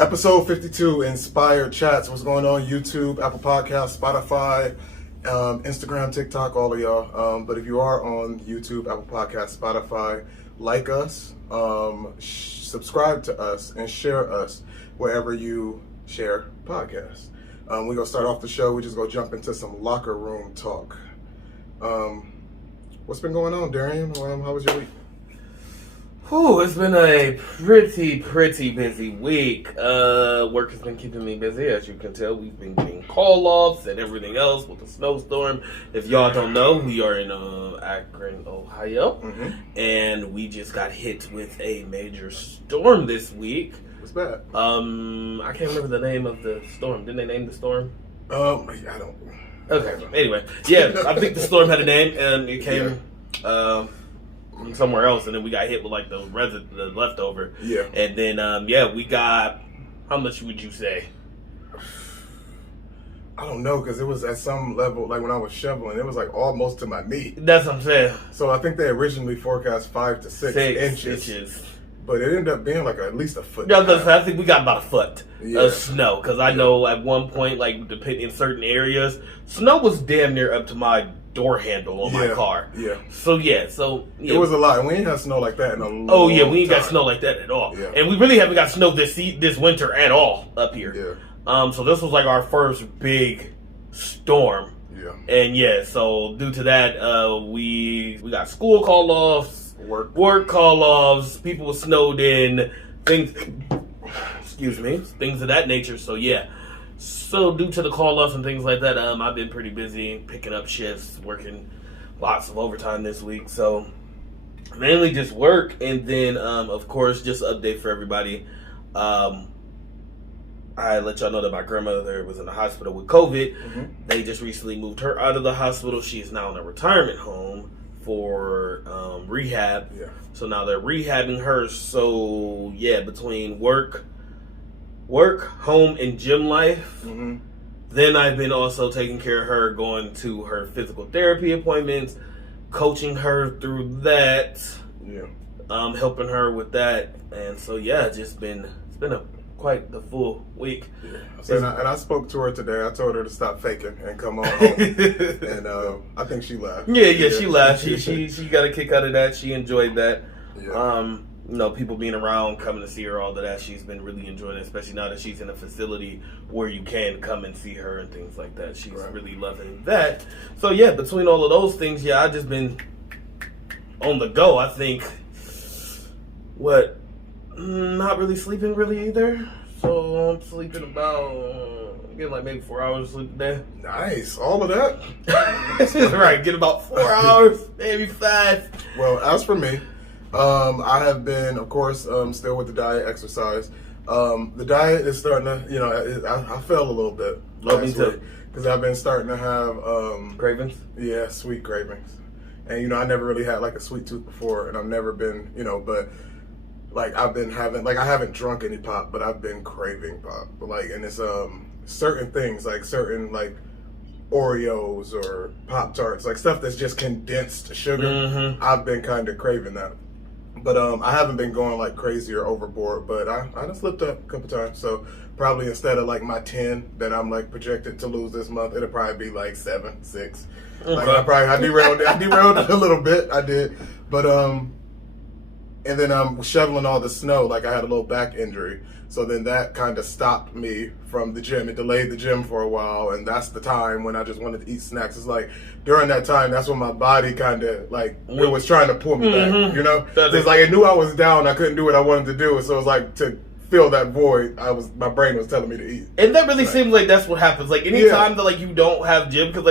Episode 52, Inspired Chats. What's going on? YouTube, Apple Podcasts, Spotify, Instagram, TikTok, all of y'all. But if you are on YouTube, Apple Podcasts, Spotify, like us, subscribe to us, and share us wherever you share podcasts. We're going to start off the show. We just going to jump into some locker room talk. What's been going on, Darion? How was your week? It's been a pretty busy week. Work has been keeping me busy, as you can tell. We've been getting call-offs and everything else with the snowstorm. If y'all don't know, we are in Akron, Ohio, and we just got hit with a major storm this week. What's bad? I can't remember the name of the storm. Didn't they name the storm? I don't. Okay. Anyway, yeah, I think the storm had a name, and it came. From somewhere else, and then we got hit with like the leftover. Yeah. And then we got, how much would you say? I don't know, because it was at some level, like when I was shoveling, it was like almost to my knee. That's what I'm saying. So I think they originally forecast 5 to 6 inches. But it ended up being like at least a foot. Yeah, I think we got about a foot of snow, because I know at one point, like depending in certain areas, snow was damn near up to my door handle on my car. Yeah. So it was a lot. And we ain't had snow like that in a long time. Oh yeah, we ain't got snow like that at all. Yeah. And we really haven't got snow this winter at all up here. Yeah. So this was like our first big storm. Yeah. And so due to that, we got school call-offs, work call-offs, people were snowed in, things of that nature. So yeah. So due to the call-offs and things like that, I've been pretty busy picking up shifts, working lots of overtime this week. So mainly just work, and then of course just an update for everybody. I let y'all know that my grandmother was in the hospital with COVID. They just recently moved her out of the hospital. She is now in a retirement home for rehab. Yeah. So now they're rehabbing her. So yeah, between work, home, and gym life. Then I've been also taking care of her, going to her physical therapy appointments, coaching her through that, helping her with that, and so it's been quite the full week. Yeah. And I spoke to her today. I told her to stop faking and come on home, and I think she laughed. Yeah, she laughed. She got a kick out of that. She enjoyed that. Yeah. People being around, coming to see her, all of that. She's been really enjoying it, especially now that she's in a facility where you can come and see her and things like that. She's really loving that. So yeah, between all of those things, I've just been on the go. I think, not really sleeping really either. So I'm sleeping about, getting like maybe 4 hours of sleep a day. Nice, all of that? Right, get about 4 hours, maybe 5. Well, as for me, I have been, of course, still with the diet, exercise. The diet is starting to, I fell a little bit last week because I've been starting to have cravings. Yeah, sweet cravings, and I never really had like a sweet tooth before, and I've never been, but like I've been having, like I haven't drunk any pop, but I've been craving pop, and it's certain things like certain like Oreos or Pop-Tarts, like stuff that's just condensed sugar. I've been kind of craving that. But I haven't been going like crazy or overboard, but I done slipped up a couple times. So probably instead of like my 10 that I'm like projected to lose this month, it'll probably be like 7, 6. Okay. Like I derailed it a little bit. I did. But and then I'm shoveling all the snow, like I had a little back injury. So then that kind of stopped me from the gym. It delayed the gym for a while, and that's the time when I just wanted to eat snacks. It's like during that time, that's when my body kind of like it was trying to pull me back. It's like it knew I was down. I couldn't do what I wanted to do, so it was like to fill that void. My brain was telling me to eat. And that really seems like that's what happens. Like anytime that like you don't have gym, because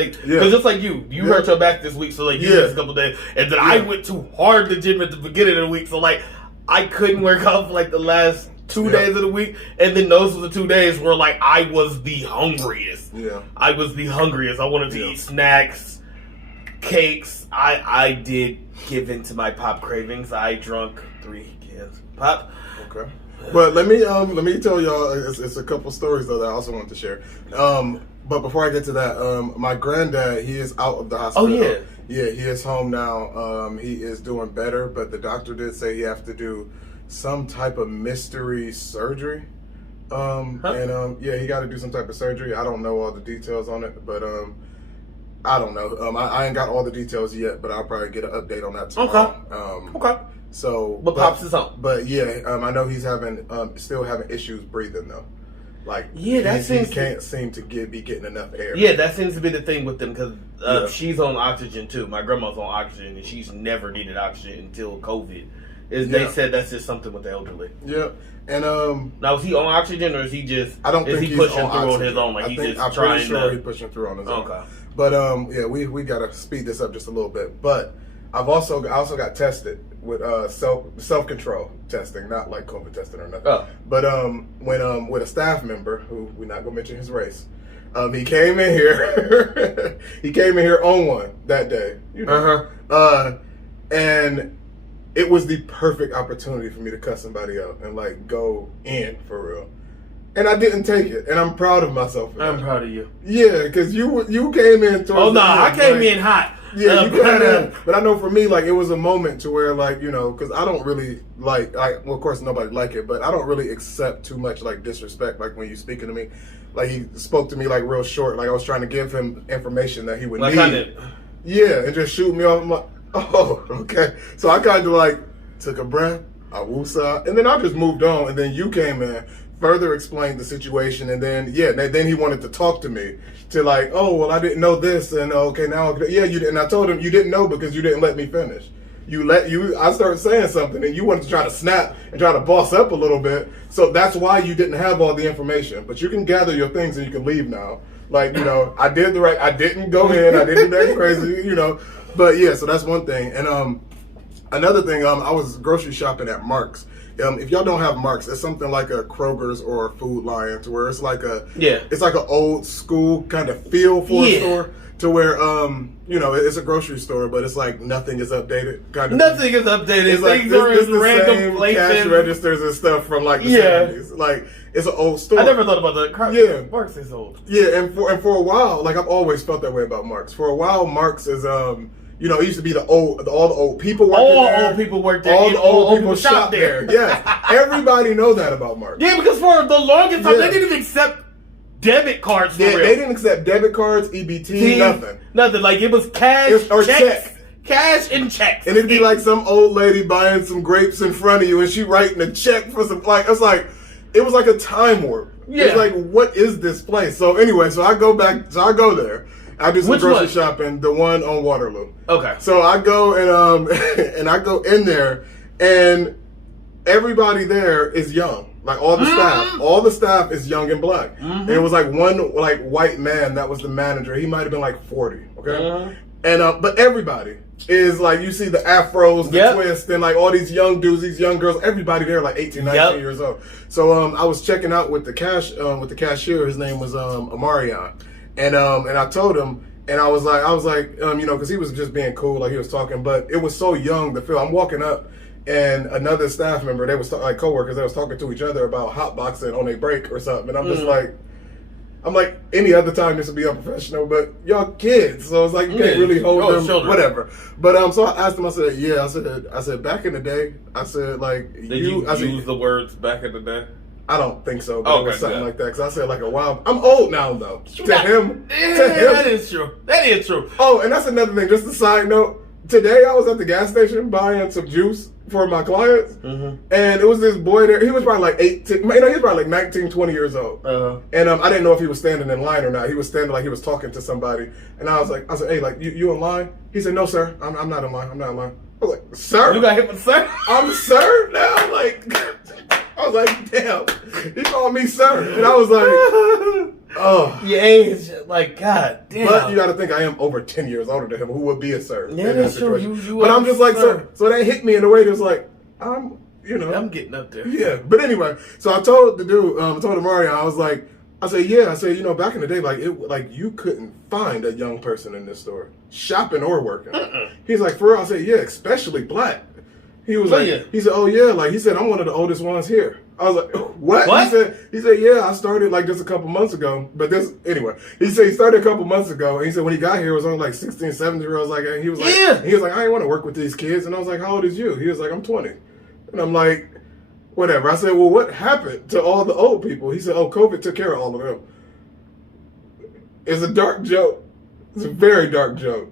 just like you hurt your back this week, so like you missed a couple days, and then I went too hard to gym at the beginning of the week, so like I couldn't work out for like the last 2 days of the week, and then those were the 2 days where like I was the hungriest. I was the hungriest. I wanted to eat snacks, cakes. I did give in to my pop cravings. I drunk 3 cans of pop. Okay. But let me tell y'all, it's a couple stories though that I also wanted to share. But before I get to that, my granddad, he is out of the hospital. Oh yeah. Yeah, he is home now. He is doing better, but the doctor did say he have to do some type of mystery surgery. And yeah, he got to do some type of surgery. I don't know all the details on it, but I don't know. I ain't got all the details yet, but I'll probably get an update on that tomorrow. Okay. So, but Pops is home. But yeah, I know he's still having issues breathing though. Like, yeah, he can't seem to be getting enough air. Yeah, that seems to be the thing with them because she's on oxygen too. My grandma's on oxygen, and she's never needed oxygen until COVID. They said that's just something with the elderly. Yeah, and now is he on oxygen or is he just? I don't think he's he's pushing on through oxygen. on his own. Like I'm pretty sure he's pushing through on his own. Okay, but yeah, we gotta speed this up just a little bit. But I also got tested with self control testing, not like COVID testing or nothing. Oh. But when with a staff member who we're not gonna mention his race, he came in here. He came in here on one that day. You know, and it was the perfect opportunity for me to cuss somebody out and like go in for real. And I didn't take it, and I'm proud of myself. For I'm that. proud of you. Yeah, because you came in. Oh no, I came in hot. Yeah, you came in. But I know for me, like it was a moment to where, like because I don't really like. Well, of course, nobody like it, but I don't really accept too much like disrespect. Like when you speaking to me, like he spoke to me like real short. Like I was trying to give him information that he would need. Yeah, and just shoot me off. I'm like, oh, okay. So I kind of like took a breath, I woosah, and then I just moved on. And then you came in, further explained the situation, and then then he wanted to talk to me to like, oh well, I didn't know this, and okay now, yeah, you didn't. I told him you didn't know because you didn't let me finish. I started saying something, and you wanted to try to snap and try to boss up a little bit. So that's why you didn't have all the information. But you can gather your things and you can leave now. Like I did I didn't go in. I didn't do that crazy. But yeah, so that's one thing. And another thing, I was grocery shopping at Mark's. If y'all don't have Mark's, it's something like a Kroger's or a Food Lion, to where it's like it's like an old school kind of feel for a store, to where it's a grocery store, but it's like nothing is updated. Kind of nothing is updated. It's like things are in random same places. Cash registers and stuff from like the 70s. Like it's an old store. I never thought about that. Yeah, Mark's is old. Yeah, and for a while, like I've always felt that way about Mark's. For a while, Mark's is it used to be all the old people worked there. All old people worked there. All the old people shop there. Yeah, everybody know that about Mark's. Yeah, because for the longest time they didn't even accept debit cards. For real. They didn't accept debit cards, EBT, nothing. Like it was cash or checks. Cash and checks. And it'd be like some old lady buying some grapes in front of you, and she writing a check for some it was like a time warp. Yeah. It's like, what is this place? So anyway, I go there. I do some grocery shopping, the one on Waterloo. Okay. So I go and I go in there, and everybody there is young. Like all the staff is young and black. And it was like one like white man that was the manager. He might have been like 40. Okay. And but everybody is like, you see the afros, the twist, and like all these young dudes, these young girls. Everybody there like 18, 19 years old. So I was checking out with the cashier. His name was Amarion. And I told him, and I was like, because he was just being cool, like he was talking, but it was so young to feel. I'm walking up, and another staff member, they was like coworkers, they was talking to each other about hotboxing on a break or something, and I'm just like, any other time this would be unprofessional, but y'all kids, so it's like you can't really hold them, children. Whatever. But so I asked him, I said, back in the day, I said like, did you use the words back in the day? I don't think so, but it was something like that. Because I said like a while. I'm old now, though. To him. That is true. That is true. Oh, and that's another thing. Just a side note. Today I was at the gas station buying some juice for my clients, and it was this boy there. He was probably like 18. He was probably like 19, 20 years old. And I didn't know if he was standing in line or not. He was standing like he was talking to somebody, and I said, hey, like you in line? He said, no, sir. I'm not in line. I'm not in line. I was like, sir? You got hit with sir? I'm sir now? Like, I was like, damn. He called me sir. And I was like, oh. Your age, like, God damn. But you got to think I am over 10 years older than him. Who would be a sir? Yeah, that's true. But I'm just like, so that hit me in a way that's like, I'm getting up there. Yeah. But anyway, so I told the dude, I told Mario, I said, back in the day, like you couldn't find a young person in this store, shopping or working. He's like, for real? I said, yeah, especially black. He was he said, oh yeah, like he said, I'm one of the oldest ones here. I was like, what? He said, yeah, I started like just a couple months ago. But he said he started a couple months ago. And he said when he got here, it was only like 16, 17 year olds. Like, and he was like, I didn't want to work with these kids. And I was like, how old is you? He was like, I'm 20. And I'm like, Whatever. I said, well, what happened to all the old people? He said, oh, COVID took care of all of them. It's a dark joke. It's a very dark joke.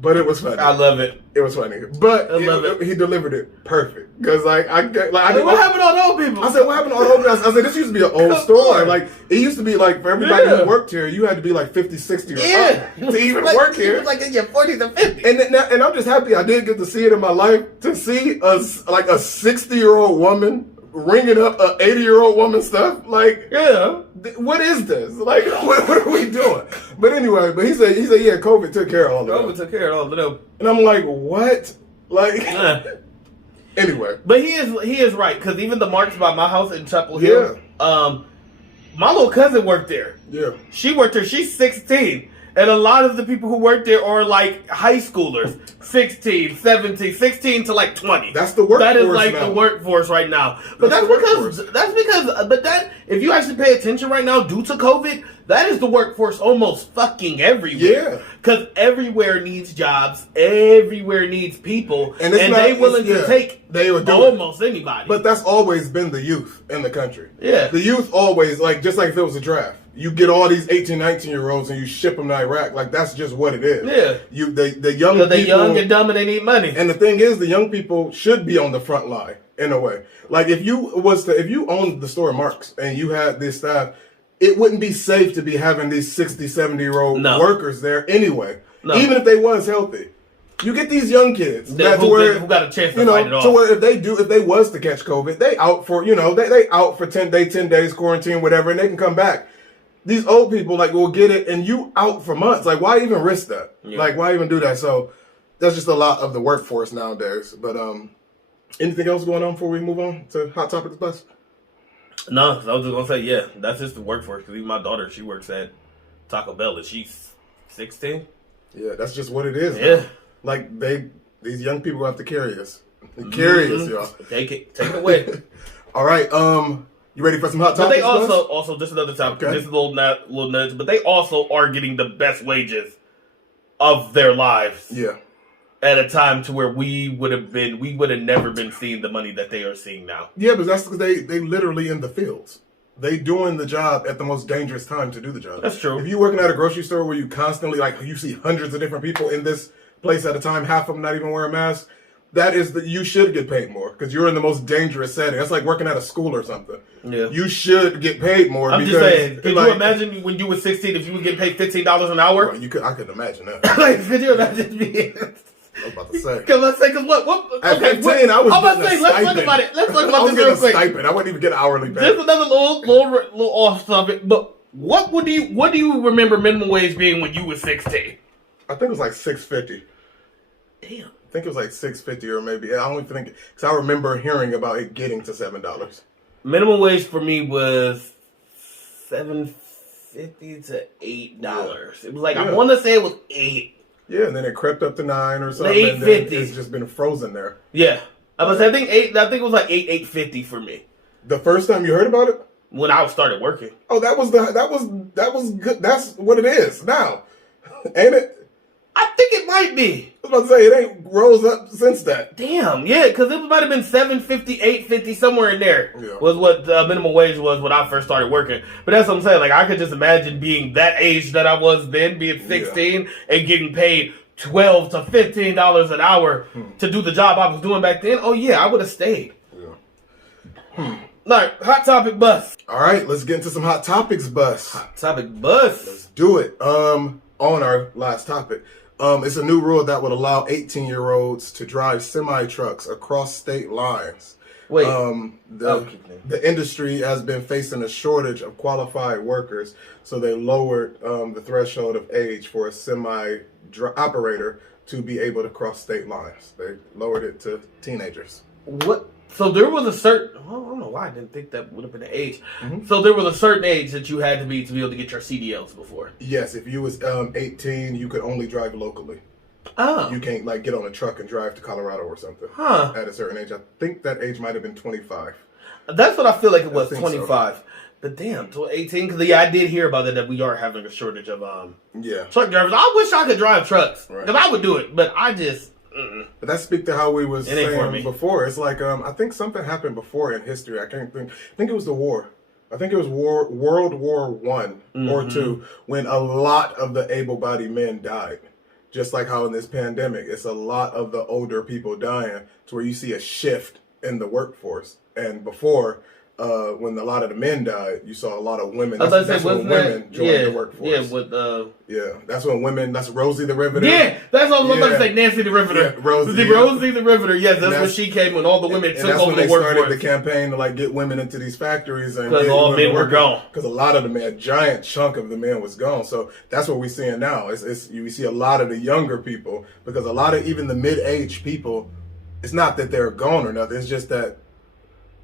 But it was funny. I love it. It was funny. But I love it. He delivered it perfect. Because, like, I didn't what happened to all the old people? I said, what happened to all the old people? I said, this used to be an old store. Like, it used to be, like, for everybody who worked here, you had to be, like, 50, 60 or up to even work here. It was like in your 40s and 50s. And I'm just happy I did get to see it in my life. To see a 60-year-old woman ringing up a 80-year-old woman stuff. Like, yeah. What is this? Like, what are we doing? But anyway, he said, yeah, COVID took care of all of them. COVID took care of all of them. And I'm like, what? Like, anyway. But he is right, because even the marks by my house in Chapel Hill, my little cousin worked there. Yeah. She worked there. She's 16. And a lot of the people who work there are like high schoolers, 16, 17, 16 to like 20. That's the workforce. That is like now. The workforce right now. But that's because if you actually pay attention right now, due to COVID, that is the workforce almost fucking everywhere. Yeah. Because everywhere needs jobs, everywhere needs people, and they willing to take almost anybody. But that's always been the youth in the country. Yeah. The youth always, like, just like if it was a draft. You get all these 18, 19-year-olds and you ship them to Iraq. Like, that's just what it is. Yeah. The young people. They're young and dumb and they need money. And the thing is, the young people should be on the front line, in a way. Like, if you owned the store Marks and you had this staff, it wouldn't be safe to be having these 60, 70-year-old workers there anyway. No. Even if they was healthy. You get these young kids who got a chance to fight it off. To where if they was to catch COVID, they out for, they out for 10 days quarantine, whatever, and they can come back. These old people, like, will get it, and you out for months. Like, why even risk that? Yeah. Like, why even do that? So, that's just a lot of the workforce nowadays. But, anything else going on before we move on to Hot Topics Bus? No, I was just going to say, yeah, that's just the workforce. Because even my daughter, she works at Taco Bell, and she's 16. Yeah, that's just what it is. Yeah. Man. Like, these young people have to carry us. Carry us, y'all. Take it away. All right, you ready for some hot topics? But they also just another topic. Okay. Just a little nudge. But they also are getting the best wages of their lives. Yeah. At a time to where we would have never been seeing the money that they are seeing now. Yeah, but that's because they literally in the fields. They doing the job at the most dangerous time to do the job. That's true. If you're working at a grocery store where you constantly, like, you see hundreds of different people in this place at a time, half of them not even wearing masks. You should get paid more because you're in the most dangerous setting. That's like working at a school or something. Yeah. You should get paid more. I'm just saying, could you imagine when you were 16 if you would get paid $15 an hour? Well, I could imagine that. Could you imagine me? I was about to say. Because what? At 15, I was I'm about to say, let's talk about it. Let's talk about this real quick. Stipend. I wouldn't even get hourly pay. This is another little off subject, but what do you remember minimum wage being when you were 16? I think it was like $6.50. Damn. I think it was like $6.50 or maybe. I don't even think, because I remember hearing about it getting to $7. Minimum wage for me was $7.50 to $8. Yeah. It was like, I want to say it was $8. Yeah, and then it crept up to $9 or something. $8.50. And then it's just been frozen there. Yeah, I think it was like $8.50 for me. The first time you heard about it? When I started working. Oh, that was good. That's what it is now, ain't it? I think it might be. I was about to say, it ain't rose up since that. Damn, yeah, because it might have been $7.50, $8.50, somewhere in there. Yeah. Was what minimum wage was when I first started working. But that's what I'm saying. Like, I could just imagine being that age that I was then, being 16, and getting paid $12 to $15 an hour to do the job I was doing back then. Oh, yeah, I would have stayed. Yeah. All right, Hot Topic Bus. All right, let's get into some Hot Topics Bus. Hot Topic Bus. Let's do it. On our last topic. It's a new rule that would allow 18-year-olds to drive semi-trucks across state lines. Wait. The industry has been facing a shortage of qualified workers, so they lowered the threshold of age for a semi-operator to be able to cross state lines. They lowered it to teenagers. What? So there was a certain, well, I don't know why I didn't think that would have been the age. Mm-hmm. So there was a certain age that you had to be able to get your CDLs before. Yes, if you was 18, you could only drive locally. Oh. You can't get on a truck and drive to Colorado or something. Huh. At a certain age. I think that age might have been 25. That's what I feel like it was, 25. So. But damn, to 18, because I did hear about it, that we are having a shortage of truck drivers. I wish I could drive trucks, because I would do it, but I just... But that speaks to how we was It ain't for saying me. before. It's like I think something happened before in history. I think it was the war. I think it was World War One or two, when a lot of the able-bodied men died. Just like how in this pandemic, it's a lot of the older people dying, to where you see a shift in the workforce. And before, when a lot of the men died, you saw a lot of women. That's when women joined the workforce. That's when women. That's Rosie the Riveter. Yeah, that's what I was about to say. Nancy the Riveter. Yeah, Rosie the Riveter. Yes, that's when she came when all the women took over the workforce. That's when they started the campaign to like get women into these factories, and because all men were gone. Because a lot of the men, a giant chunk of the men was gone. So that's what we're seeing now. We see a lot of the younger people, because a lot of even the mid-aged people. It's not that they're gone or nothing. It's just that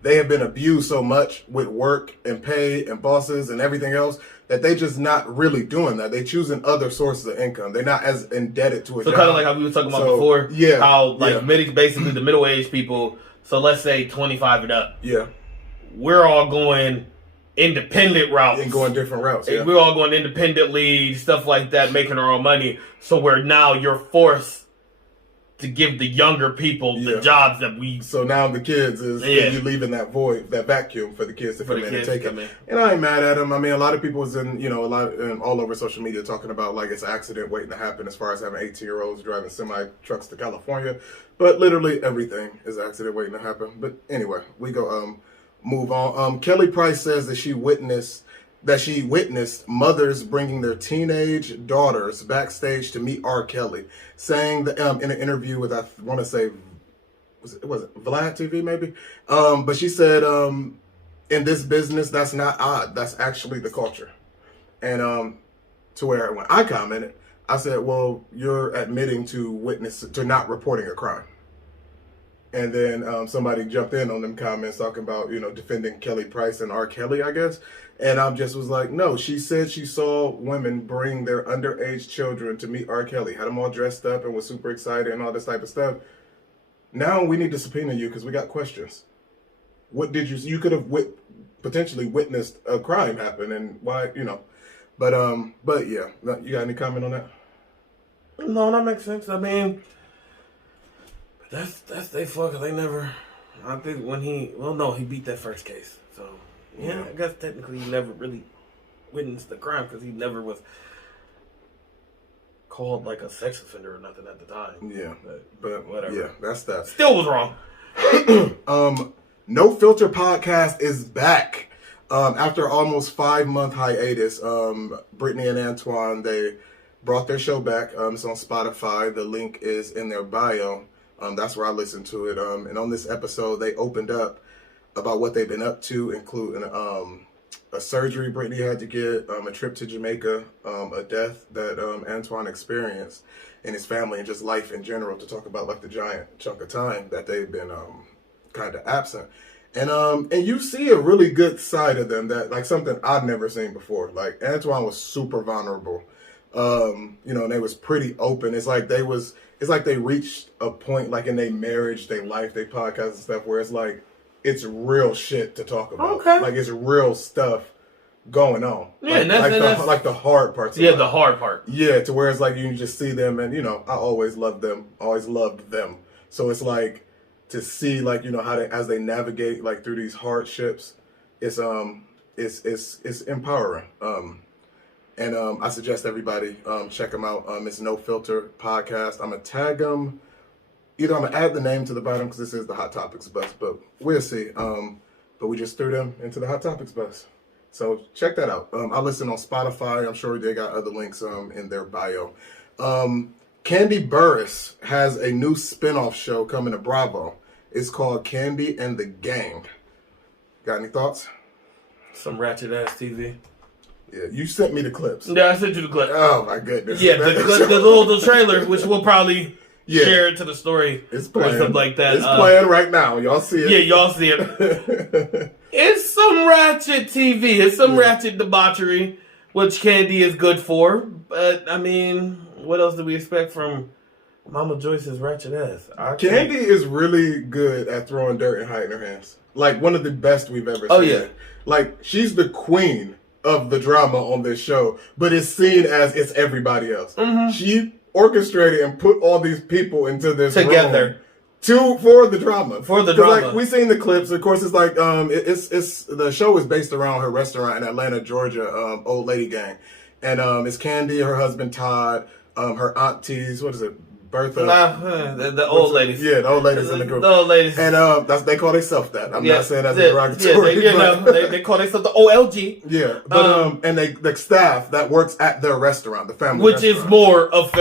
they have been abused so much with work and pay and bosses and everything else that they just not really doing that. They choosing other sources of income. They're not as indebted to a job. So kind of like how we were talking about before. Yeah. How basically the middle-aged people, so let's say 25 and up. Yeah. We're all going independent routes. And going different routes. Yeah. We're all going independently, stuff like that, making our own money. So where now you're forced to give the younger people the jobs that we... So now the kids you leaving that void, that vacuum for the kids to come in and take it. And I ain't mad at them. I mean, a lot of people was all over social media talking about like it's an accident waiting to happen, as far as having 18-year-olds driving semi-trucks to California. But literally everything is an accident waiting to happen. But anyway, we go move on. Kelly Price says that she witnessed mothers bringing their teenage daughters backstage to meet R. Kelly, saying that in an interview with, I want to say, was it Vlad TV maybe? But she said, in this business, that's not odd. That's actually the culture. And to where when I commented, I said, well, you're admitting to not reporting a crime. And then somebody jumped in on them comments talking about, defending Kelly Price and R. Kelly, I guess. And I just was like, no, she said she saw women bring their underage children to meet R. Kelly, had them all dressed up and was super excited and all this type of stuff. Now we need to subpoena you because we got questions. What did you could have potentially witnessed a crime happen, and why, But yeah, you got any comment on that? No, that makes sense. I mean, that's they fuck. They never. I think when he beat that first case. So yeah, I guess technically he never really witnessed the crime because he never was called like a sex offender or nothing at the time. Yeah, but whatever. Yeah, that's that. Still was wrong. No Filter podcast is back. After almost 5-month hiatus, Brittany and Antoine, they brought their show back. It's on Spotify. The link is in their bio. That's where I listened to it. And on this episode, they opened up about what they've been up to, including a surgery Brittany had to get, a trip to Jamaica, a death that Antoine experienced in his family, and just life in general, to talk about like the giant chunk of time that they've been kind of absent. And you see a really good side of them, that like something I'd never seen before. Like Antoine was super vulnerable, and they was pretty open. It's like they reached a point like in their marriage, their life, their podcast and stuff, where it's like it's real shit to talk about. Okay. Like it's real stuff going on. Yeah, like the hard parts. Yeah, the hard part. Yeah, to where it's like you can just see them, and I always loved them. Always loved them. So it's like, to see like how as they navigate like through these hardships, it's empowering. And I suggest everybody check them out. It's No Filter podcast. I'm gonna tag them. Either I'm gonna add the name to the bottom because this is the Hot Topics bus, but we'll see. But we just threw them into the Hot Topics bus, so check that out. I listen on Spotify. I'm sure they got other links in their bio. Kandi Burruss has a new spinoff show coming to Bravo. It's called Kandi and the Gang. Got any thoughts? Some ratchet ass TV. Yeah, you sent me the clips. Yeah, I sent you the clip. Oh my goodness. Yeah, the trailer, which we'll probably share it to the story. It's playing. Or something like that. It's playing right now. Y'all see it? Yeah, y'all see it. It's some ratchet TV. It's some ratchet debauchery, which Kandi is good for. But I mean, what else do we expect from Mama Joyce's ratchet ass? Kandi is really good at throwing dirt and hiding her hands. Like one of the best we've ever seen. Oh yeah. Like she's the queen of the drama on this show, but it's seen as it's everybody else. Mm-hmm. She orchestrated and put all these people into this together room for the drama. For the drama. Like, we seen the clips. Of course, it's like it's the show is based around her restaurant in Atlanta, Georgia, Old Lady Gang, and it's Candy, her husband Todd, her aunties. What is it? Bertha, the old ladies. Yeah, the old ladies in the group. The old ladies, and they call themselves that. I'm not saying that's derogatory. They call themselves the OLG. Yeah, but and the staff that works at their restaurant, the family, which is more of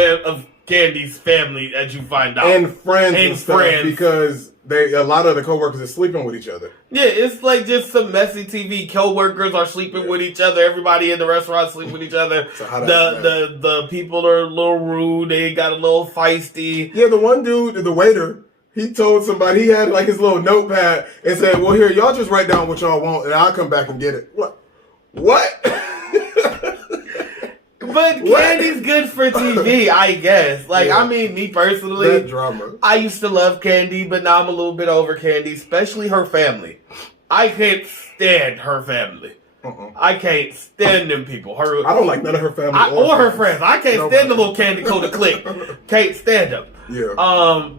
Candy's family, as you find out, and friends and stuff, because a lot of the coworkers are sleeping with each other. Yeah, it's like just some messy TV. Co-workers are sleeping with each other. Everybody in the restaurant sleep with each other. So the people are a little rude. They got a little feisty. Yeah, the one dude, the waiter, he told somebody, he had like his little notepad and said, "Well, here, y'all just write down what y'all want, and I'll come back and get it." What? But Candy's good for TV, I guess. Like, I mean, me personally, that drama. I used to love Candy, but now I'm a little bit over Candy, especially her family. I can't stand her family. I can't stand them people. I don't like none of her family or her friends. I can't stand the little Candy Coated clique. Can't stand them. Yeah.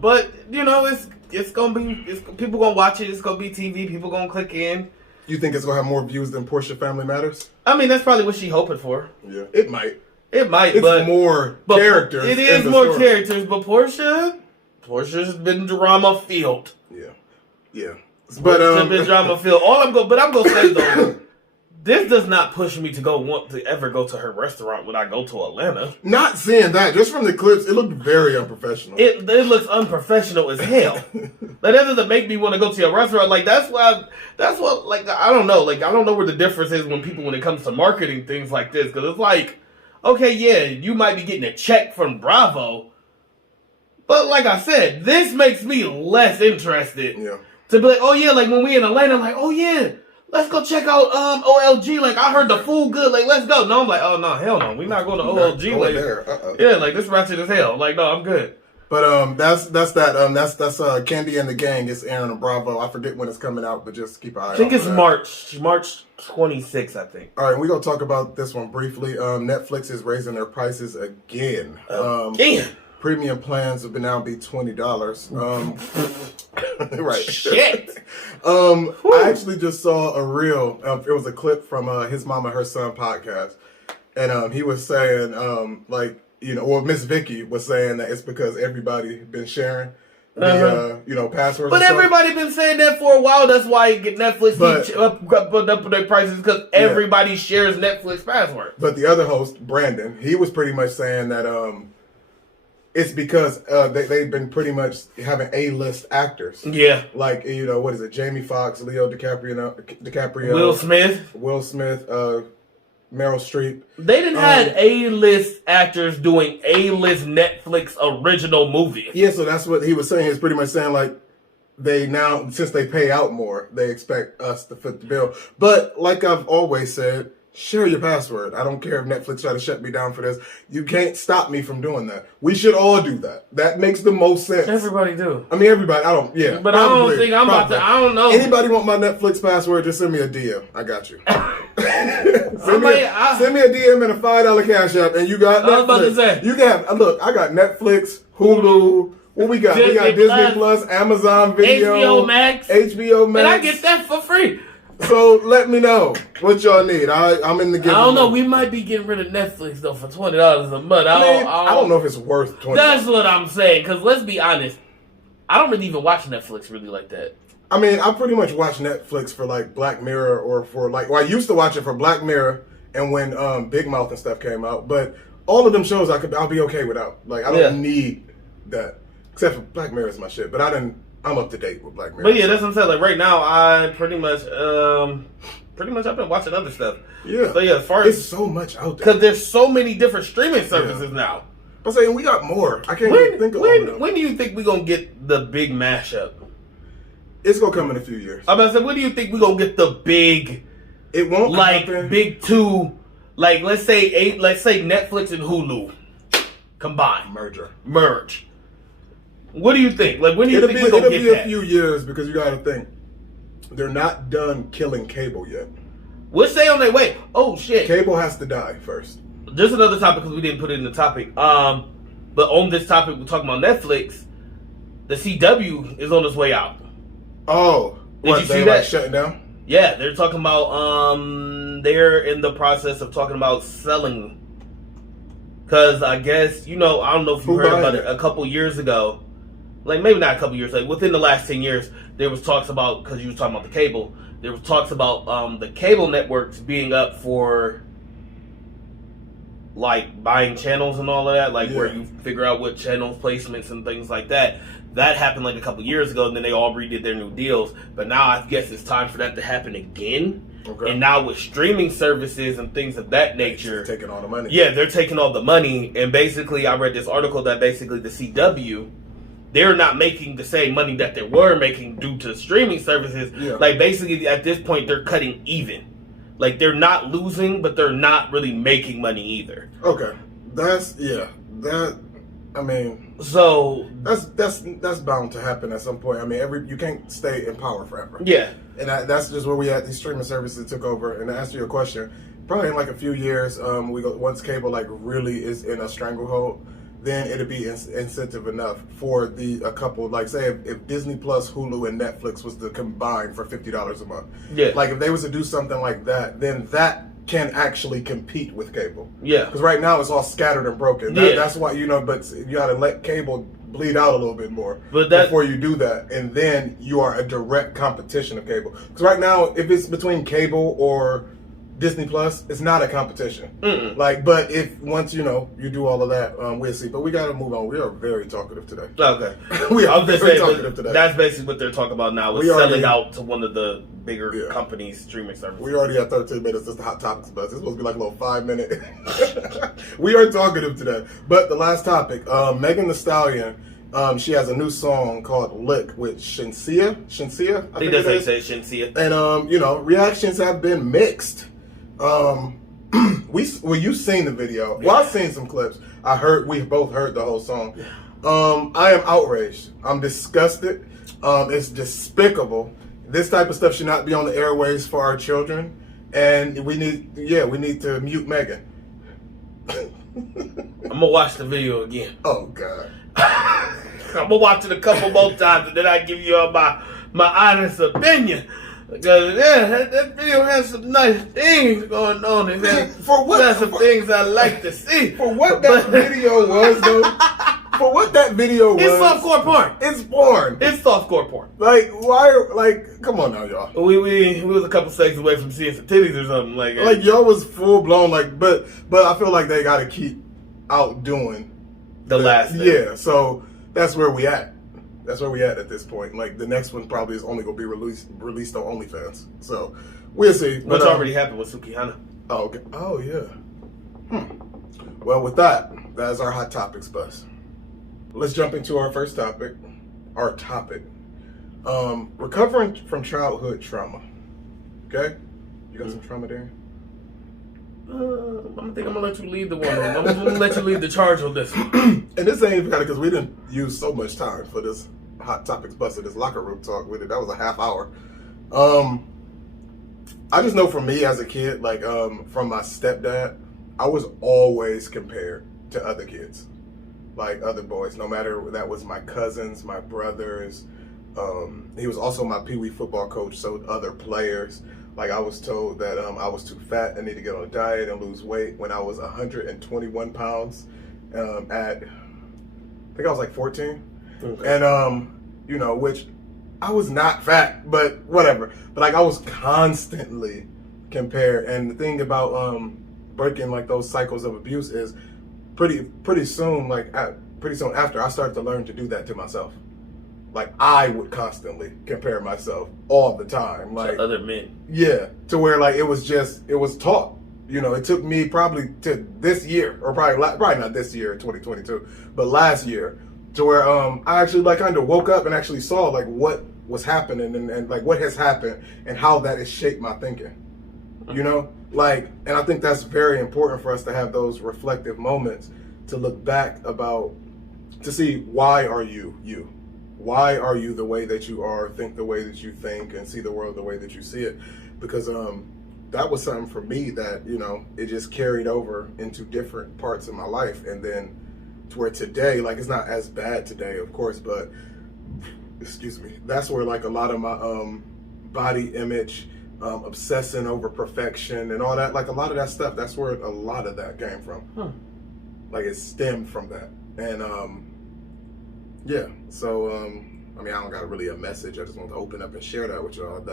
But you know, it's gonna be people gonna watch it. It's gonna be TV. People gonna click in. You think it's gonna have more views than Portia Family Matters? I mean, that's probably what she's hoping for. Yeah, it might. It might, it's more characters. It is more characters, but Portia's been drama filled. Yeah. But Portia's been drama filled. I'm gonna say though, this does not push me to want to ever go to her restaurant when I go to Atlanta. Not seeing that, just from the clips, it looked very unprofessional. It looks unprofessional as hell. Like, that doesn't make me want to go to a restaurant. Like, that's what like, I don't know. Like, I don't know where the difference is when it comes to marketing things like this, because it's like, okay, yeah, you might be getting a check from Bravo, but like I said, this makes me less interested. Yeah. To be like, oh yeah, like when we in Atlanta, like, oh yeah, let's go check out OLG. Like, I heard the food good. Like, let's go. No, I'm like, oh no, hell no, we not going to OLG. Like, there. Yeah, like this ratchet as hell. Like, no, I'm good. But that's Candy and the Gang. It's airing on Bravo. I forget when it's coming out, but just keep an eye out. I think it's March 26th, I think. All right, we're gonna talk about this one briefly. Netflix is raising their prices again. Premium plans will now be $20. Right. Shit. I actually just saw a reel. It was a clip from his Mama Her Son podcast, and he was saying Miss Vicky was saying that it's because everybody been sharing the passwords. But everybody been saying that for a while. That's why Netflix put up their prices, because everybody shares Netflix passwords. But the other host, Brandon, he was pretty much saying that it's because they've been pretty much having A-list actors. Yeah. Like, what is it? Jamie Foxx, Leo DiCaprio, Will Smith, Meryl Streep. They didn't had A-list actors doing A-list Netflix original movies. Yeah, so that's what he was saying. He's pretty much saying, like, they now, since they pay out more, they expect us to fit the bill. But like I've always said, share your password. I don't care if Netflix try to shut me down for this. You can't stop me from doing that. We should all do that. That makes the most sense. Everybody do. I mean, everybody. I don't. Yeah. But probably, I don't think I'm about to. I don't know. Anybody want my Netflix password? Just send me a DM. I got you. send me a DM and a $5 cash app, and you got Netflix. I was about to say. You got. Look, I got Netflix, Hulu. What we got? We got Disney Plus, Amazon Video, HBO Max, and I get that for free. So let me know what y'all need. I'm in the game. I don't know. We might be getting rid of Netflix though for $20 a month. I don't know if it's worth $20. That's what I'm saying. Because let's be honest, I don't really even watch Netflix really like that. I mean, I pretty much watch Netflix for like Black Mirror or for like. Well, I used to watch it for Black Mirror and when Big Mouth and stuff came out. But all of them shows I'll be okay without. Like I don't need that. Except for Black Mirror is my shit. But I'm up to date with Black Mirror. But yeah, that's what I'm saying. Like right now, I pretty much I've been watching other stuff. Yeah. So yeah, as far as there's so much out there because there's so many different streaming services now. I'm saying we got more. I can't even think of all of them. When do you think we gonna get the big mashup? It's gonna come in a few years. I'm about to say, when do you think we gonna get the big? It won't happen. Big two. Like let's say Netflix and Hulu combine. Merge. What do you think? Like, when do you think we're going to get that? It'll be a few years because you got to think. They're not done killing cable yet. We'll stay on their way. Oh, shit. Cable has to die first. Just another topic because we didn't put it in the topic. But on this topic, we're talking about Netflix. The CW is on its way out. Oh, did you see that? Like shutting down? Yeah, they're talking about. They're in the process of talking about selling. Because I guess I don't know if you heard about it a couple years ago. Like maybe not a couple years, like within the last 10 years, there was talks about, because you were talking about the cable. There was talks about the cable networks being up for like buying channels and all of that, like where you figure out what channels placements and things like that. That happened like a couple years ago, and then they all redid their new deals. But now I guess it's time for that to happen again. Okay. And now with streaming services and things of that nature, they're taking all the money. Yeah, they're taking all the money. And basically, I read this article that basically the CW, they're not making the same money that they were making due to streaming services. Yeah. Like basically, at this point, they're cutting even. Like they're not losing, but they're not really making money either. Okay, I mean, so that's bound to happen at some point. I mean, you can't stay in power forever. Yeah, and that's just where we at. These streaming services took over. And to answer your question, probably in like a few years, once cable like really is in a stranglehold, then it'll be incentive enough for a couple, like say if Disney Plus, Hulu, and Netflix was to combine for $50 a month. Yeah, like if they was to do something like that, then that can actually compete with cable. Yeah. Because right now it's all scattered and broken. That's why, but you got to let cable bleed out a little bit more before you do that. And then you are a direct competition of cable. Because right now, if it's between cable or Disney Plus, it's not a competition. Mm-mm. Like, but if once you do all of that, we'll see. But we got to move on. We are very talkative today. Okay. We are very talkative today. That's basically what they're talking about now. Is selling out to one of the bigger companies, streaming services. We already have 13 minutes. This is the Hot Topics buzz. It's supposed to be like a little 5-minute. We are talkative today. But the last topic, Megan Thee Stallion. She has a new song called "Lick" with Shinsia. I think that's how you say Shinsia. And reactions have been mixed. You've seen the video. Well, I've seen some clips. We both heard the whole song. I am outraged. I'm disgusted. It's despicable. This type of stuff should not be on the airways for our children. And we need to mute Megan. I'm gonna watch the video again. Oh God. I'm gonna watch it a couple more times and then I give you my honest opinion. Because that video has some nice things going on in there. There's some things I like to see. For what that video was, though. For what that video was. It's softcore porn. It's porn. It's softcore porn. Like, why? Like, come on now, y'all. We was a couple seconds away from seeing some titties or something like that. Like, y'all was full blown. Like, but I feel like they got to keep outdoing the last thing. Yeah, so that's where we at. That's where we at this point. Like, the next one probably is only going to be released on OnlyFans. So, we'll see. What's already happened with Sukihana. Oh, okay. Oh, yeah. Well, with that is our Hot Topics buzz. Let's jump into our first topic. Recovering from childhood trauma. Okay? You got some trauma there? I think I'm going to let you lead the one. I'm going to let you lead the charge on this one. And this ain't even kind of because we didn't use so much time for this Hot Topics bus, this locker room talk with it. That was a half hour. I just know for me as a kid, like from my stepdad, I was always compared to other kids, like other boys, no matter that was my cousins, my brothers. He was also my Pee Wee football coach, so other players. Like I was told that I was too fat, I need to get on a diet and lose weight when I was 121 pounds at, I think I was like 14. Okay. And, which I was not fat, but whatever. But like I was constantly compared. And the thing about breaking like those cycles of abuse is pretty soon after I started to learn to do that to myself. Like I would constantly compare myself all the time, like to other men. Yeah, to where like it was taught. It took me probably to this year, or probably not this year, 2022, but last year, to where I actually like kind of woke up and actually saw like what was happening and like what has happened and how that has shaped my thinking. Like, and I think that's very important for us to have those reflective moments to look back to see why are you you. Why are you the way that you are, think the way that you think, and see the world the way that you see it? Because that was something for me that, it just carried over into different parts of my life. And then to where today, like, it's not as bad today, of course, but excuse me, that's where like a lot of my body image, obsessing over perfection and all that, like a lot of that stuff, that's where a lot of that came from. Like it stemmed from that. And yeah, so I mean, I don't got really a message, I just want to open up and share that with y'all.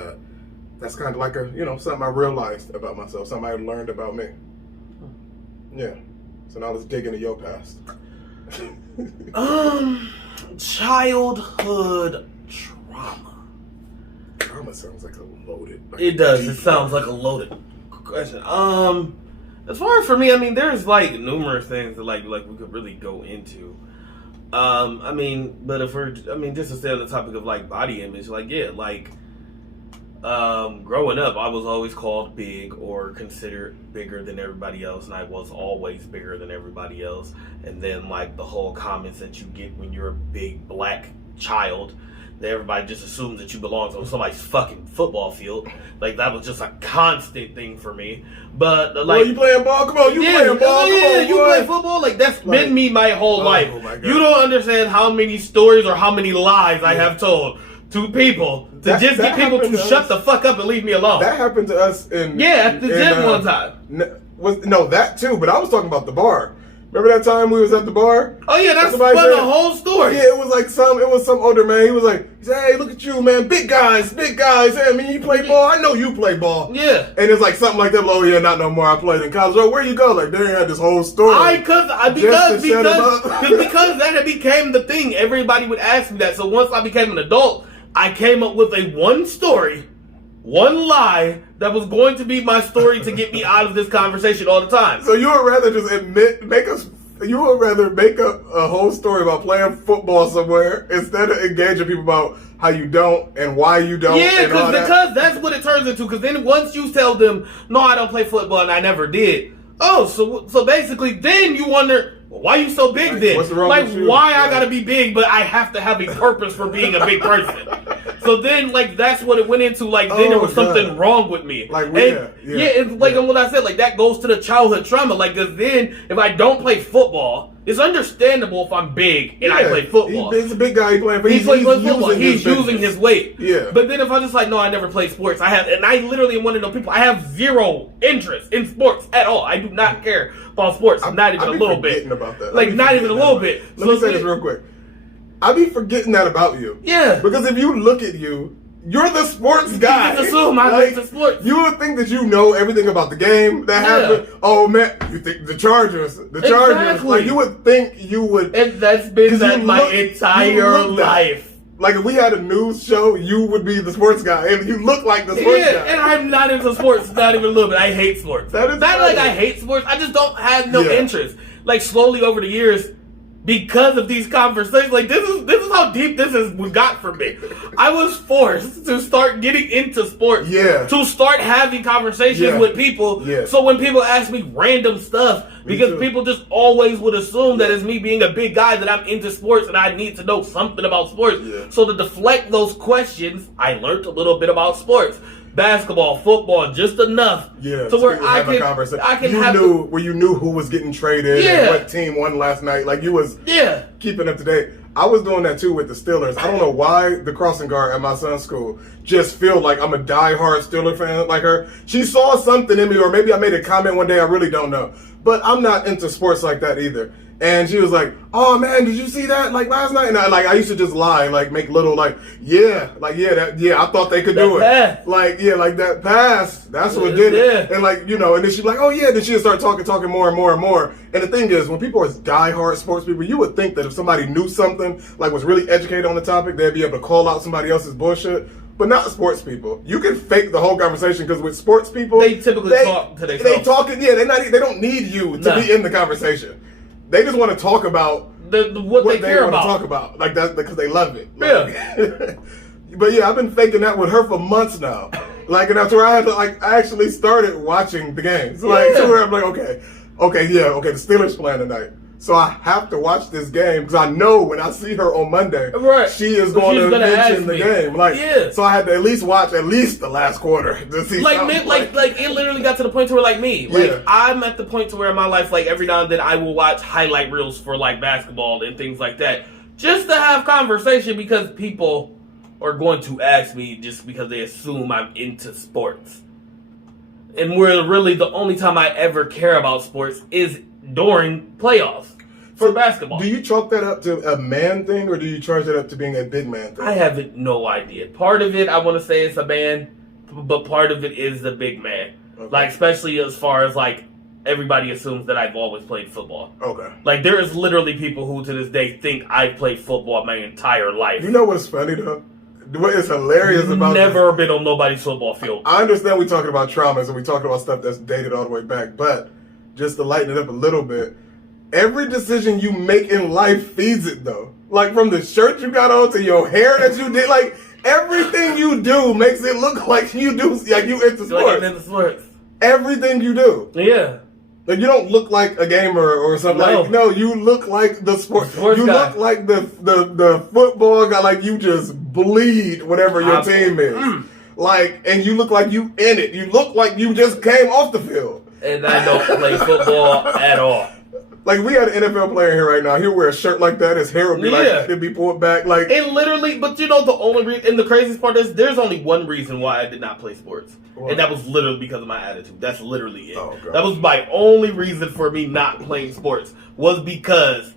That's kind of like a, you know, something I realized about myself, something I learned about me. Yeah, so now let's dig into your past. Childhood trauma. Trauma sounds like a loaded. Like it does. It sounds like a loaded question. As far as for me, I mean, there's like numerous things that like we could really go into. I mean, but just to stay on the topic of like body image, like yeah, like growing up, I was always called big or considered bigger than everybody else, and I was always bigger than everybody else. And then like the whole comments that you get when you're a big black child, that everybody just assumes that you belong on somebody's fucking football field. Like that was just a constant thing for me. But like, well, you playing ball? Come on, you playing ball? Yeah, come on, you play football? Like that's been me my whole life. You don't understand how many stories or how many lies I have told to people to get people to shut the fuck up and leave me alone. That happened to us at the gym one time. No, that too, but I was talking about the bar. Remember that time we was at the bar? Oh yeah, that's the whole story. Yeah, it was some older man. He was like, hey, look at you, man, big guys. Hey, I mean, you play ball? I know you play ball. Yeah. And it's like something like that. Oh yeah, not no more. I played in college. Oh, where you go? Like Darion had this whole story. Because that had became the thing. Everybody would ask me that. So once I became an adult, I came up with one story, one lie that was going to be my story to get me out of this conversation all the time. So you would rather just you would rather make up a whole story about playing football somewhere instead of engaging people about how you don't and why you don't. Yeah, because that's what it turns into. Because then once you tell them, no, I don't play football and I never did. Oh, so basically then you wonder, why you so big then? What's wrong like, with you? why I gotta be big, but I have to have a purpose for being a big person. So then, like, that's what it went into. Like, then there was something wrong with me. Like, it's like what I said. Like, that goes to the childhood trauma. Like, because then, if I don't play football, it's understandable if I'm big and I play football. He's a big guy. He's football. He's using his weight. Yeah. But then if I'm just like, no, I never played sports. I literally am one of those people. I have zero interest in sports at all. I do not care about sports. Not even a little bit. About that. Like, not even a little bit. Let me say this real quick. I be forgetting that about you. Yeah. Because if you look at you, you're the sports guy. You just assume I like the sports. You would think that you know everything about the game that happened. Oh man, you think the Chargers. Exactly. Like you would think you would. And that's been my entire life. Like if we had a news show, you would be the sports guy, and you look like the sports guy. And I'm not into sports, not even a little bit. I hate sports. Not like I hate sports. I just don't have no interest. Like slowly over the years, because of these conversations, like this is how deep this has got for me. I was forced to start getting into sports. Yeah. To start having conversations with people. Yeah. So when people ask me random stuff, because people just always would assume that it's me being a big guy that I'm into sports and I need to know something about sports. Yeah. So to deflect those questions, I learned a little bit about sports. Basketball, football, just enough to where I can you knew who was getting traded and what team won last night. Like you was keeping up to date. I was doing that too with the Steelers. I don't know why the crossing guard at my son's school just feel like I'm a diehard Steeler fan like her. She saw something in me, or maybe I made a comment one day. I really don't know. But I'm not into sports like that either. And she was like, "Oh man, did you see that like last night?" And I used to just lie, like make little I thought they could do it. Like that pass, that's what did it. And like and then she'd be like, "Oh yeah," then she'd start talking more and more and more. And the thing is, when people are diehard sports people, you would think that if somebody knew something, like was really educated on the topic, they'd be able to call out somebody else's bullshit. But not sports people. You can fake the whole conversation because with sports people, they typically talk to themselves. They talking, they don't need you to be in the conversation. They just want to talk about what they care about. Talk about like that because they love it. Like, but I've been faking that with her for months now. Like, and that's where I had to I actually started watching the games. Like, so where I'm like, okay, the Steelers playing tonight. So I have to watch this game because I know when I see her on Monday, right, she is going to mention the game. Like, yeah. So I had to at least watch at least the last quarter to see like it literally got to the point to where like me, like yeah. I'm at the point to where in my life, like every now and then I will watch highlight reels for like basketball and things like that, just to have conversation because people are going to ask me just because they assume I'm into sports. And where really the only time I ever care about sports is during playoffs for basketball. Do you chalk that up to a man thing, or do you charge it up to being a big man thing? I have no idea. Part of it, I want to say it's a man, but part of it is the big man. Okay. Like, especially as far as, like, everybody assumes that I've always played football. Okay. Like, there is literally people who, to this day, think I've played football my entire life. You know what's funny, though? What is hilarious about never been on nobody's football field. I understand we're talking about traumas and we're talking about stuff that's dated all the way back, but just to lighten it up a little bit, every decision you make in life feeds it, though. Like, from the shirt you got on to your hair that you did, like, everything you do makes it look like you do, like you into sports. Like into sports. Everything you do. Yeah. Like, you don't look like a gamer or something. No. Like, no, you look like the sports guy. Look like the football guy. Like, you just bleed whatever your team is. Like, and you look like you in it. You look like you just came off the field. And I don't play football at all. Like, we had an NFL player here right now. He'll wear a shirt like that. His hair would be like, it'd be pulled back. Like, it literally, but you know, the only reason, and the craziest part is, there's only one reason why I did not play sports. What? And that was literally because of my attitude. That's literally it. Oh, that was my only reason for me not playing sports, was because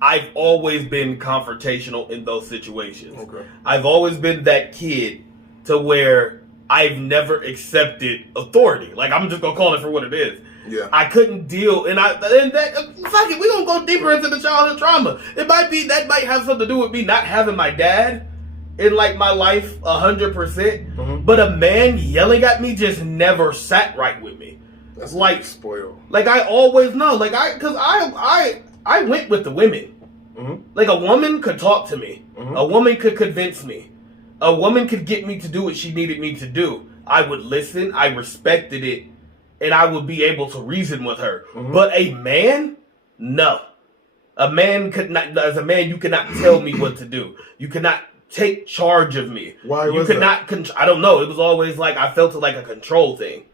I've always been confrontational in those situations. Okay. I've always been that kid to where I've never accepted authority. Like, I'm just gonna call it for what it is. Yeah. I couldn't deal, and fuck it, we're gonna go deeper into the childhood trauma. That might have something to do with me not having my dad in like my life 100%. But a man yelling at me just never sat right with me. That's like spoiled. Like, I always know, like, because I went with the women. Like, a woman could talk to me. A woman could convince me. A woman could get me to do what she needed me to do. I would listen. I respected it. And I would be able to reason with her. But a man? No. A man could not, as a man, you cannot tell me what to do. You cannot take charge of me. Why you was could that? not, I don't know. It was always like, I felt it like a control thing.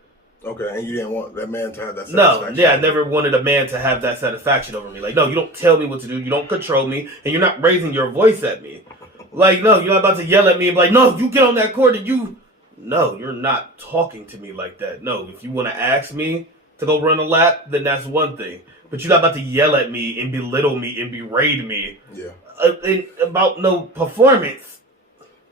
Okay, and you didn't want that man to have that satisfaction? No, yeah, I never wanted a man to have that satisfaction over me. Like, no, you don't tell me what to do. You don't control me. And you're not raising your voice at me. Like, no, you're not about to yell at me and be like, no, you get on that court and you... No, you're not talking to me like that. No, if you want to ask me to go run a lap, then that's one thing. But you're not about to yell at me and belittle me and berate me about no performance.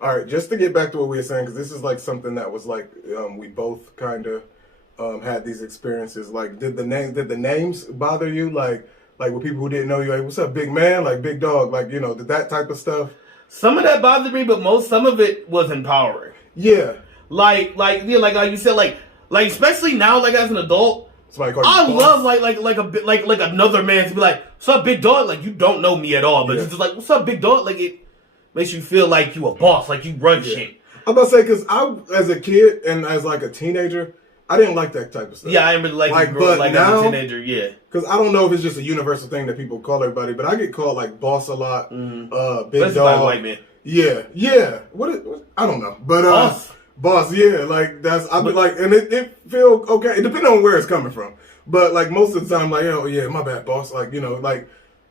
All right, just to get back to what we were saying, because this is like something that was like we both kind of had these experiences. Like, did the names bother you? Like with people who didn't know you, like, what's up, big man? Like, big dog? Like, you know, did that type of stuff? Some of that bothered me, but some of it was empowering. Yeah. Like you said, like especially now, like as an adult, I love like another man to be like, "What's up, big dog?" Like, you don't know me at all, but it's just like, "What's up, big dog?" Like, it makes you feel like you a boss, like you run shit. I'm about to say, because I, as a kid and as like a teenager, I didn't like that type of stuff. Yeah, I remember but now, as a teenager, yeah. Because I don't know if it's just a universal thing that people call everybody, but I get called like boss a lot, big especially dog, by white men. Yeah. What I don't know, but boss, yeah, like that's I'd be like, and it feel okay. It depends on where it's coming from, but like most of the time, like, oh yeah, my bad, boss. Like, you know, like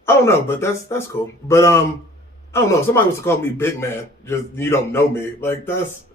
I don't know, but that's cool. But I don't know. If somebody was to call me big man, just you don't know me, like that's.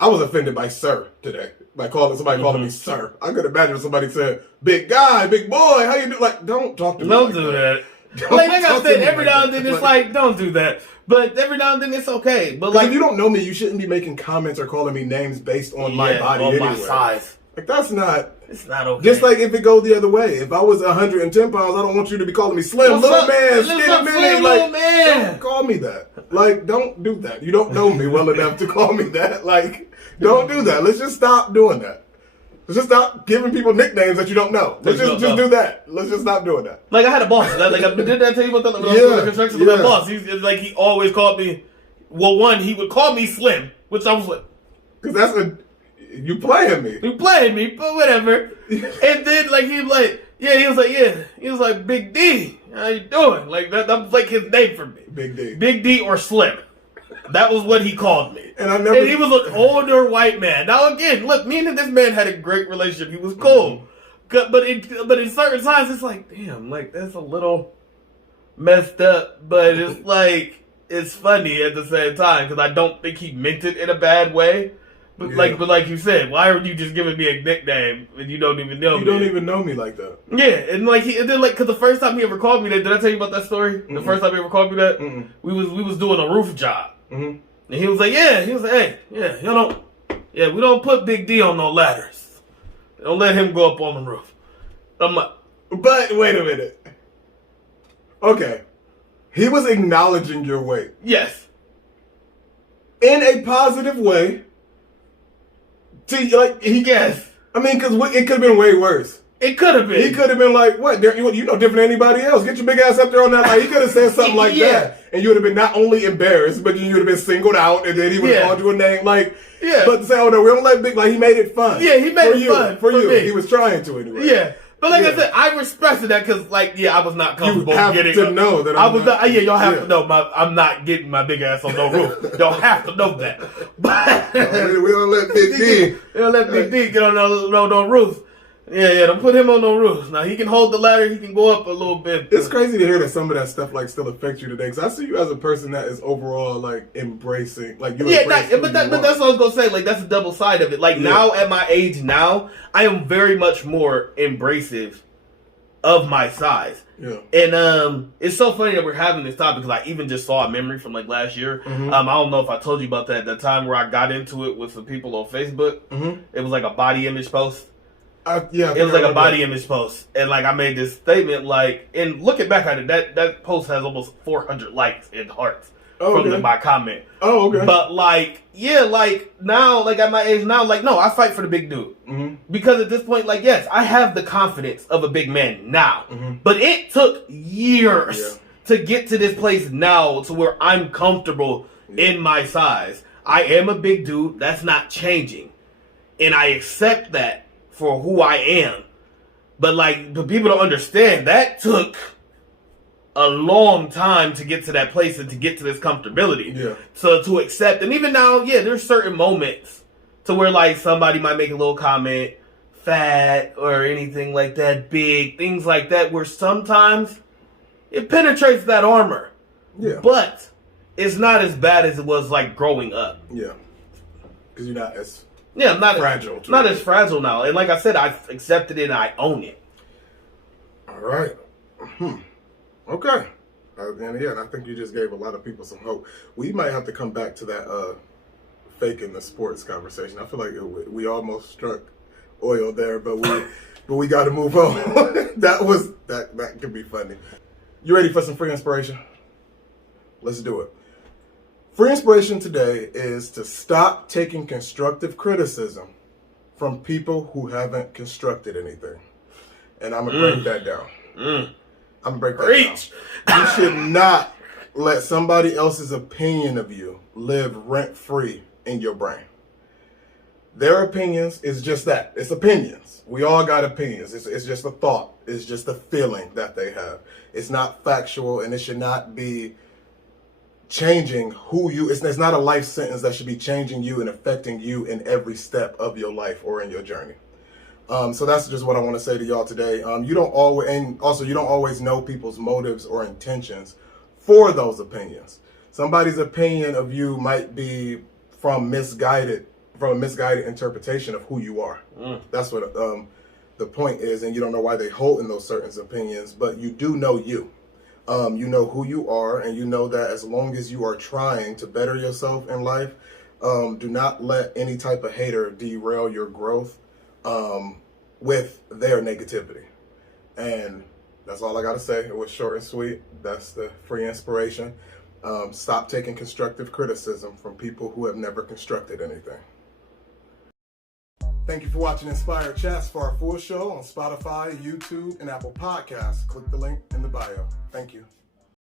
I was offended by sir today. By somebody calling me sir. I could imagine if somebody said, big guy, big boy, how you do? Like, don't talk to me. Don't do that. Like I said, every now and then it's like, don't do that. But every now and then it's okay. But like, if you don't know me, you shouldn't be making comments or calling me names based on my body on anyway. My size. Like, that's not. It's not okay. Just like if it goes the other way. If I was 110 pounds, I don't want you to be calling me slim, little man, skinny mini. Like, don't call me that. Like, don't do that. You don't know me well enough to call me that. Like, don't do that. Let's just stop doing that. Let's just stop giving people nicknames that you don't know. Let's just do that. Let's just stop doing that. Like, I had a boss. Like, did I tell you about that? When I was doing construction with that boss. He always called me. Well, one, he would call me slim, which I was like, because that's you playing me. You playing me, but whatever. And then like he was like, he was like, Big D, how you doing? Like that was like his name for me. Big D or Slim. That was what he called me. And he was an older white man. Now again, look, me and this man had a great relationship. He was cool. But in certain times it's like, damn, like that's a little messed up. But it's like, it's funny at the same time because I don't think he meant it in a bad way. But like you said, why are you just giving me a nickname and you don't even know me? You don't even know me like that. Yeah, and because the first time he ever called me that, did I tell you about that story? Mm-hmm. The first time he ever called me that, we was doing a roof job, and he was like, hey, we don't put Big D on no ladders. Don't let him go up on the roof. I'm like, but wait a minute. Okay, he was acknowledging your weight. Yes, in a positive way. Yes. I mean, because it could have been way worse. It could have been. He could have been like, what? You know different than anybody else. Get your big ass up there on that line. He could have said something like that. And you would have been not only embarrassed, but you would have been singled out. And then he would have called you a name. But to say, oh no, we don't let Big, he made it fun. Yeah, he made it fun. For you. Me. He was trying to anyway. Yeah. But I said, I respected that because, I was not comfortable getting... You have to know that y'all have to know I'm not getting my big ass on no roof. Y'all have to know that. But we don't let Big D. We don't let Big D get on no roof. Yeah, don't put him on no roof. Now, he can hold the ladder. He can go up a little bit. It's crazy to hear that some of that stuff, still affects you today. Because I see you as a person that is overall, embracing... but that's what I was going to say. That's a double side of it. Now, at my age now, I am very much more embracive of my size. Yeah. And it's so funny that we're having this topic because I even just saw a memory from last year. Mm-hmm. I don't know if I told you about that. The time where I got into it with some people on Facebook. Mm-hmm. It was a body image post. It was a body image post, and I made this statement, and looking back at it, that post has almost 400 likes and hearts from my comment. Oh, okay. But now, at my age now, no, I fight for the big dude because at this point, yes, I have the confidence of a big man now, but it took years to get to this place now to where I'm comfortable in my size. I am a big dude. That's not changing, and I accept that for who I am. But people don't understand that took a long time to get to that place and to get to this comfortability. Yeah. So to accept, and even now, there's certain moments to where somebody might make a little comment, fat or anything like that, big, things like that, where sometimes it penetrates that armor. Yeah. But it's not as bad as it was growing up. Yeah. Because you're not as... I'm not fragile. Not as fragile now. And like I said, I accepted it and I own it. All right. Okay. And I think you just gave a lot of people some hope. We might have to come back to that faking the sports conversation. I feel like we almost struck oil there, but we got to move on. that could be funny. You ready for some free inspiration? Let's do it. Free inspiration today is to stop taking constructive criticism from people who haven't constructed anything. And I'm going to break that down. I'm going to break that down. You should not let somebody else's opinion of you live rent-free in your brain. Their opinions is just that. It's opinions. We all got opinions. It's just a thought. It's just a feeling that they have. It's not factual, and it should not be changing who you... It's not a life sentence that should be changing you and affecting you in every step of your life or in your journey. So that's just what I want to say to y'all today. You don't always know people's motives or intentions for those opinions. Somebody's opinion of you might be from a misguided interpretation of who you are. That's what the point is, and you don't know why they hold in those certain opinions, but you do know you. You know who you are, and you know that as long as you are trying to better yourself in life, do not let any type of hater derail your growth with their negativity. And that's all I got to say. It was short and sweet. That's the free inspiration. Stop taking constructive criticism from people who have never constructed anything. Thank you for watching Inspired Chats. For our full show on Spotify, YouTube, and Apple Podcasts, click the link in the bio. Thank you.